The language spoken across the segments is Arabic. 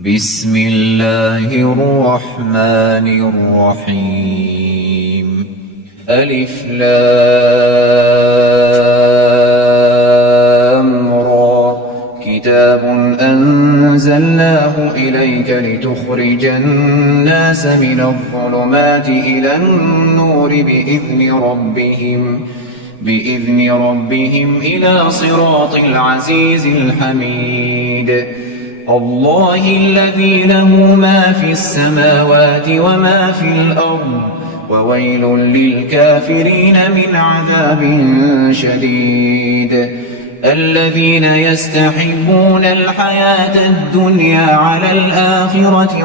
بسم الله الرحمن الرحيم ألف لام را كتاب أنزلناه إليك لتخرج الناس من الظلمات إلى النور بإذن ربهم إلى صراط العزيز الحميد الله الذي له ما في السماوات وما في الأرض وويل للكافرين من عذاب شديد الذين يستحبون الحياة الدنيا على الآخرة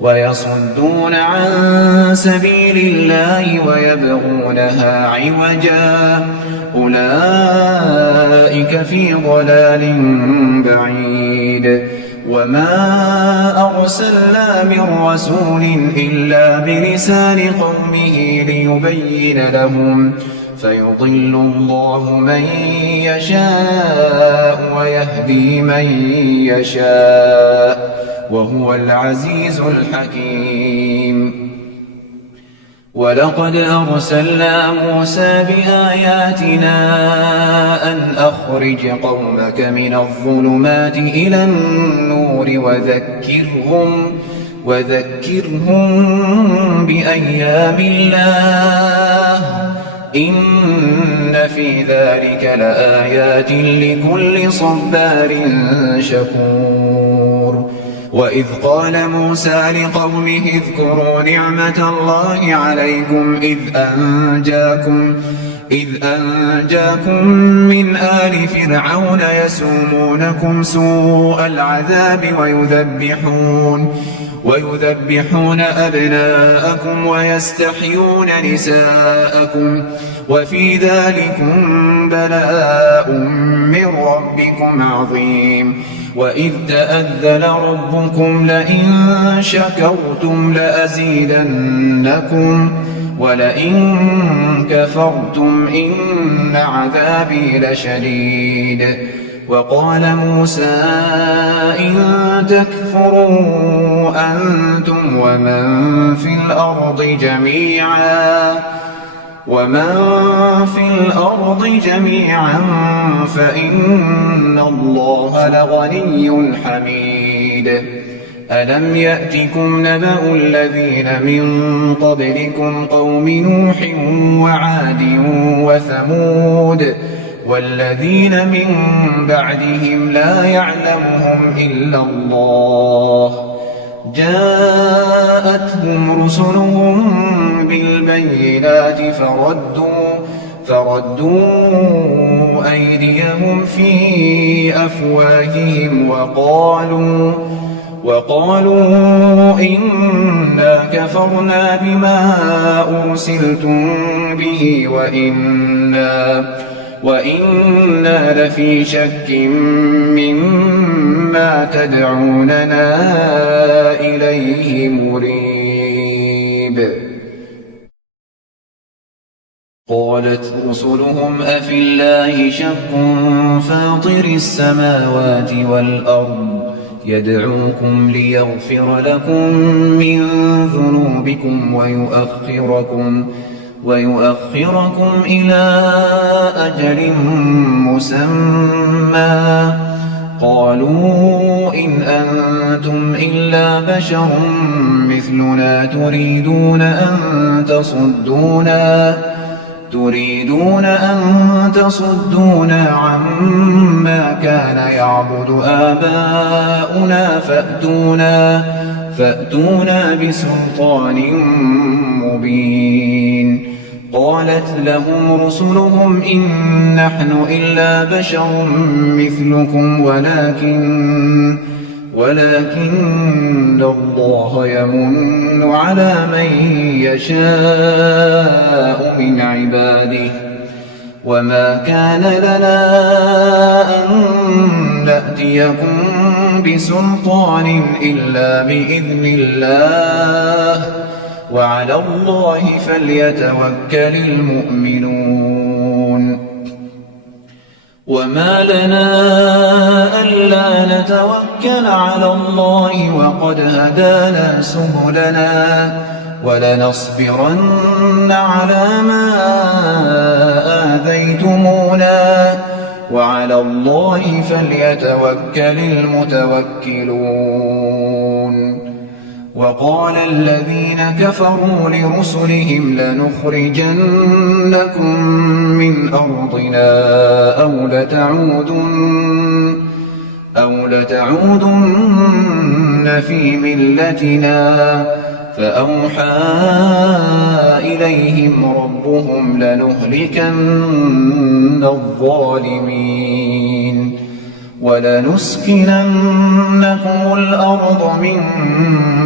ويصدون عن سبيل الله ويبغونها عوجا أولئك في ضلال بعيد وما أرسلنا من رسول إلا بلسان قومه ليبين لهم فيضل الله من يشاء ويهدي من يشاء وهو العزيز الحكيم ولقد أرسلنا موسى بآياتنا أن أخرج قومك من الظلمات إلى النور وذكرهم بأيام الله إن في ذلك لآيات لكل صبار شكور وإذ قال موسى لقومه اذكروا نعمة الله عليكم إذ أنجاكم من آل فرعون يسومونكم سوء العذاب ويذبحون أبناءكم ويستحيون نساءكم وفي ذلكم بلاء من ربكم عظيم وإذ تأذن ربكم لئن شكرتم لأزيدنكم ولئن كفرتم إن عذابي لشديد وقال موسى إن تكفروا أنتم ومن في الأرض جميعا فإن الله لغني حميد ألم يأتكم نبأ الذين من قبلكم قوم نوح وعاد وثمود والذين من بعدهم لا يعلمهم إلا الله جاءتهم رسلهم بالبينات فردوا أيديهم في أفواههم وقالوا إنا كفرنا بما أرسلتم به وإنا لفي شك مما تدعوننا إليه مريب قالت رسلهم أفي الله شك فاطر السماوات والأرض يدعوكم ليغفر لكم من ذنوبكم ويؤخركم إلى أجل مسمى قالوا إن أنتم إلا بشر مثلنا تريدون أن تصدونا عما كان يعبد آباؤنا فأتونا بسلطان مبين قالت لهم رسلهم إن نحن إلا بشر مثلكم ولكن الله يمن على من يشاء من عباده وما كان لنا أن نأتيكم بسلطان إلا بإذن الله وعلى الله فليتوكل المؤمنون وما لنا ألا نتوكل على الله وقد هدانا سبلنا ولنصبرن على ما آذيتمونا وعلى الله فليتوكل المتوكلون. وقال الذين كفروا لرسلهم لنخرجنكم من أرضنا أو لتعودن في ملتنا فأوحى إليهم ربهم لنهلكن الظالمين ولنسكننكم الأرض من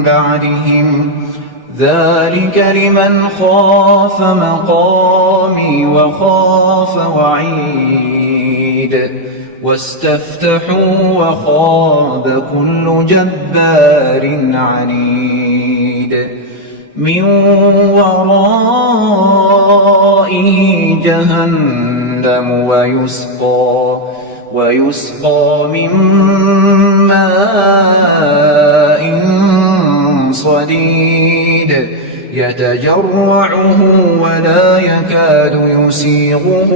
بعدهم ذلك لمن خاف مقامي وخاف وعيد واستفتحوا وخاب كل جبار عنيد من ورائه جهنم ويسقى من ماء صديد يتجرعه ولا يكاد يسيغه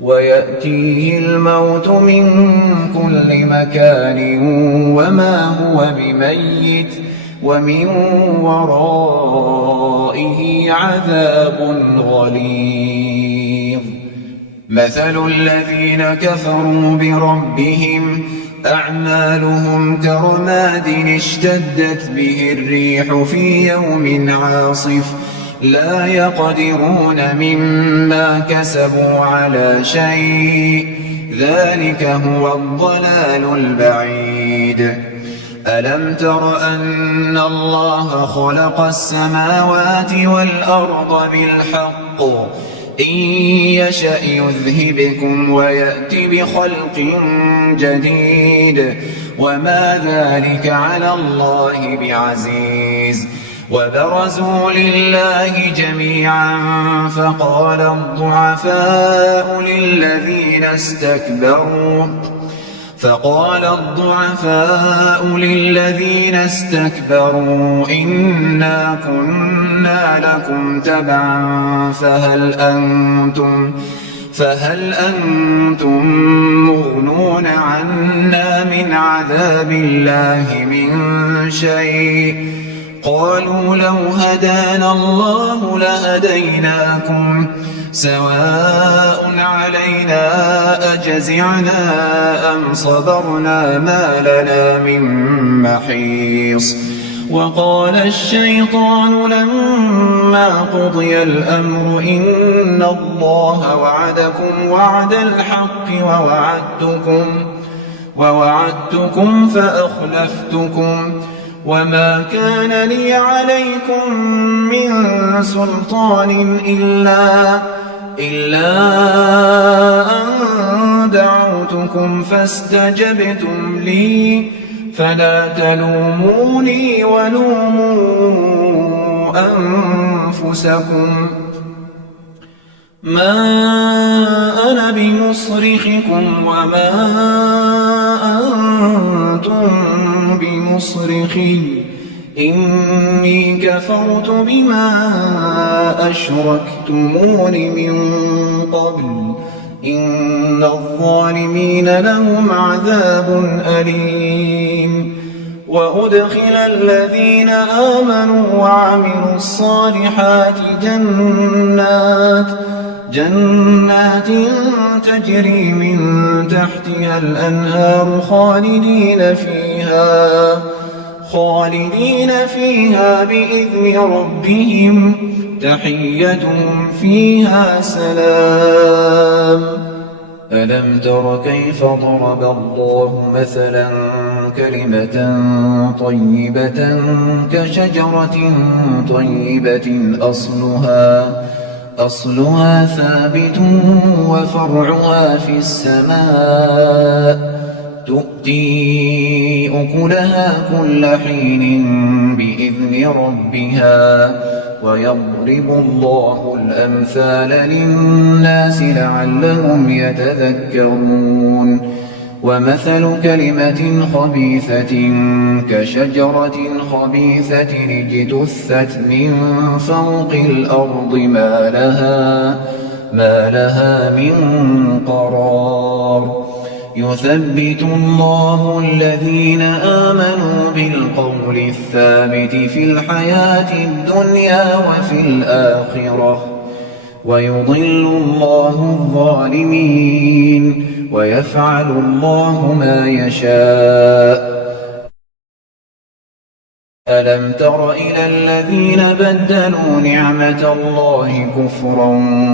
ويأتيه الموت من كل مكان وما هو بميت ومن ورائه عذاب غليظ. مثل الذين كفروا بربهم أعمالهم كرماد اشتدت به الريح في يوم عاصف لا يقدرون مما كسبوا على شيء ذلك هو الضلال البعيد. ألم تر أن الله خلق السماوات والأرض بالحق إن يشأ يذهبكم ويأت بخلق جديد وما ذلك على الله بعزيز. وبرزوا لله جميعا فقال الضعفاء للذين استكبروا إنا كنا لكم تبعا فهل أنتم مغنون عنا من عذاب الله من شيء قالوا لو هدانا الله لهديناكم سواء علينا أجزعنا أم صبرنا ما لنا من محيص. وقال الشيطان لما قضي الأمر إن الله وعدكم وعد الحق ووعدتكم فأخلفتكم وما كان لي عليكم من سلطان إلا أن دعوتكم فاستجبتم لي فلا تلوموني ولوموا أنفسكم ما أنا بمصرخكم وما أنتم بمصرخي إني كفرت بما أشركتمون من قبل إن الظالمين لهم عذاب أليم. وأدخل الذين آمنوا وعملوا الصالحات جنات تجري من تحتها الأنهار خالدين فيها بإذن ربهم تحيتهم فيها سلام. ألم تر كيف ضرب الله مثلا كلمة طيبة كشجرة طيبة أصلها ثابت وفرعها في السماء تؤتي أكلها كل حين بإذن ربها ويضرب الله الأمثال للناس لعلهم يتذكرون ومثل كلمة خبيثة كشجرة خبيثة اجتثت من فوق الأرض ما لها من قرار يثبت الله الذين آمنوا بالقول الثابت في الحياة الدنيا وفي الآخرة ويضل الله الظالمين ويفعل الله ما يشاء ألم تر إلى الذين بدلوا نعمة الله كفرا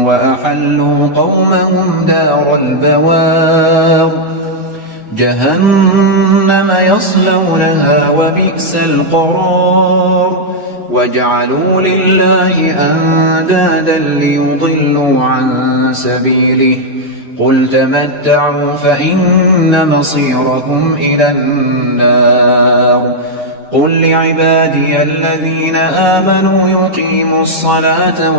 وأحلوا قومهم دار البوار جهنم يصلونها وبئس القرار وجعلوا لله أندادا ليضلوا عن سبيله قل تمتعوا فإن مصيركم إلى النار قل لعبادي الذين آمنوا يقيموا الصلاة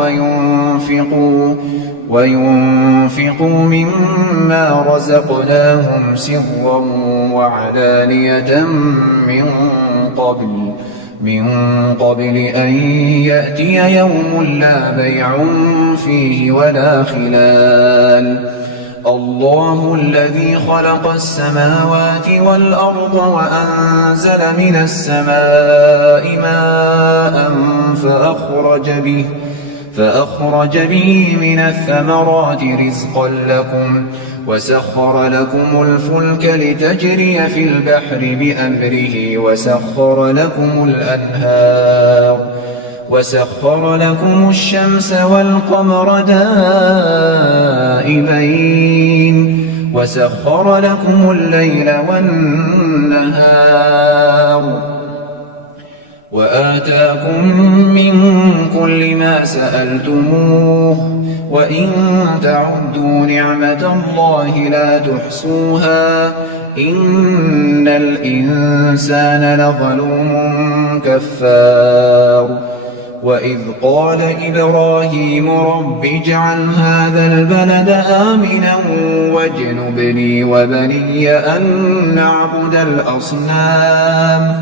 وينفقوا مما رزقناهم سرا وعلانية من قبل أن يأتي يوم لا بيع فيه ولا خلال الله الذي خلق السماوات والأرض وأنزل من السماء ماء فأخرج به من الثمرات رزقا لكم وسخر لكم الفلك لتجري في البحر بأمره وسخر لكم الشمس والقمر دائبين وسخر لكم الليل والنهار وآتاكم من كل ما سألتموه وإن تعدوا نعمة الله لا تحصوها إن الإنسان لظلوم كفار وإذ قال إبراهيم رب اجعل هذا البلد آمنا واجنبني وبني أن نعبد الأصنام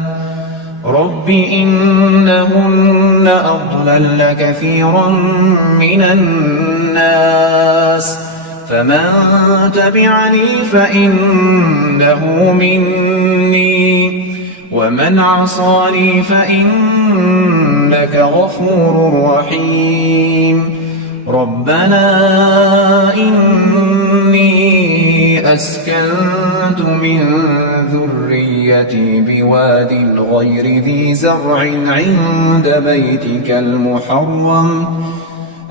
رب إنهن أضللن كثيرا من الناس فمن تبعني فإنه مني ومن عصاني فإنك غفور رحيم ربنا إني أسكنت من ذريتي بواد غير ذي زرع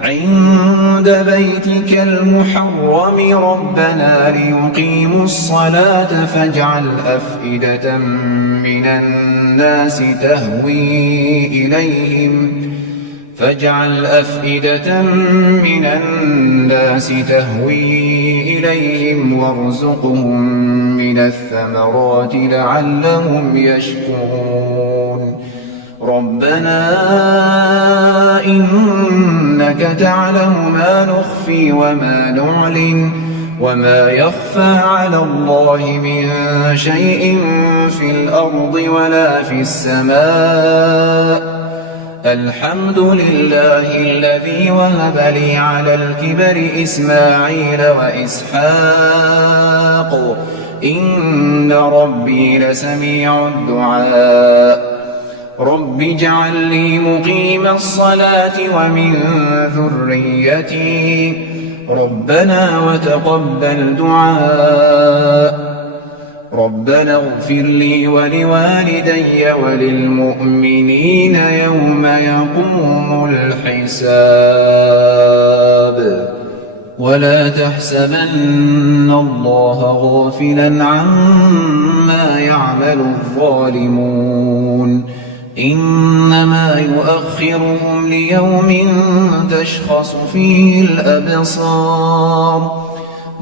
عند بيتك المحرم ربنا ليقيموا الصلاة فاجعل أفئدة من الناس تهوي إليهم وارزقهم من الثمرات لعلهم يشكرون ربنا إنك تعلم ما نخفي وما نعلن وما يخفى على الله من شيء في الأرض ولا في السماء الحمد لله الذي وهب لي على الكبر إسماعيل وإسحاق إن ربي لسميع الدعاء رب اجعل لي مقيم الصلاة ومن ذريتي ربنا وتقبل دعاء ربنا اغفر لي ولوالدي وللمؤمنين يوم يقوم الحساب ولا تحسبن الله غافلا عما يعمل الظالمون إنما يؤخرهم ليوم تشخص فيه الأبصار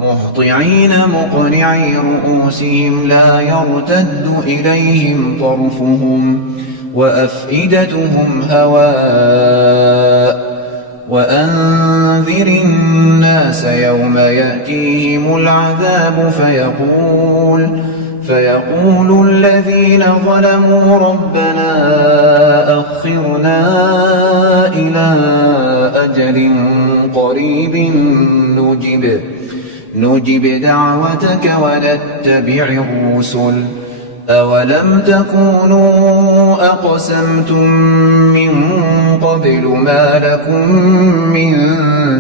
مهطعين مقنعي رؤوسهم لا يرتد إليهم طرفهم وأفئدتهم هواء وأنذر الناس يوم يأتيهم العذاب فيقول الذين ظلموا ربنا أخرنا إلى أجل قريب نجب دعوتك ونتبع الرسل أولم تكونوا أقسمتم من قبل ما لكم من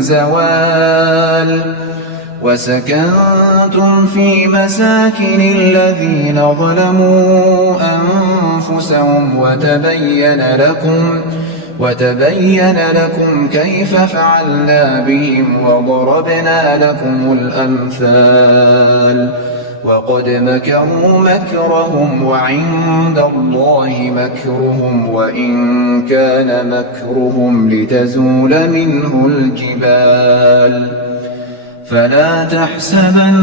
زوال وسكنتم في مساكن الذين ظلموا أنفسهم وتبين لكم كيف فعلنا بهم وضربنا لكم الأمثال وقد مكروا مكرهم وعند الله مكرهم وإن كان مكرهم لتزول منه الجبال فلا تحسبن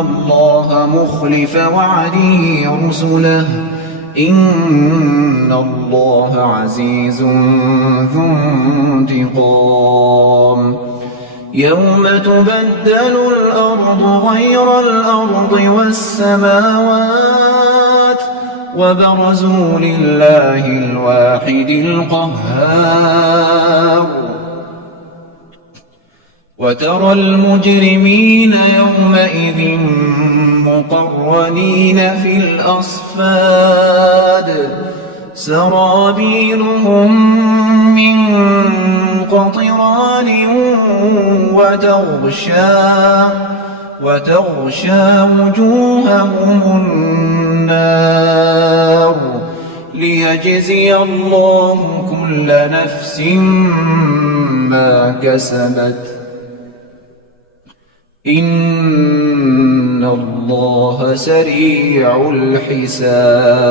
الله مخلف وعده رسله إن الله عزيز ذو انتقام يوم تبدل الأرض غير الأرض والسماوات وبرزوا لله الواحد القهار وترى المجرمين يومئذ مقرنين في الأصفاد سرابيلهم من قطران وتغشى وجوههم النار ليجزي الله كل نفس ما كسبت إن الله سريع الحساب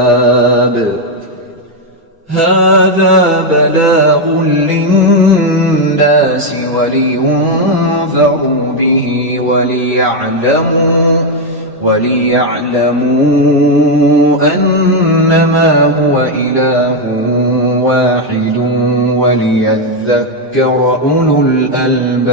هذا بلاغ للناس ولينذروا به وليعلموا أنما هو إله واحد وليذكر أولو الألباب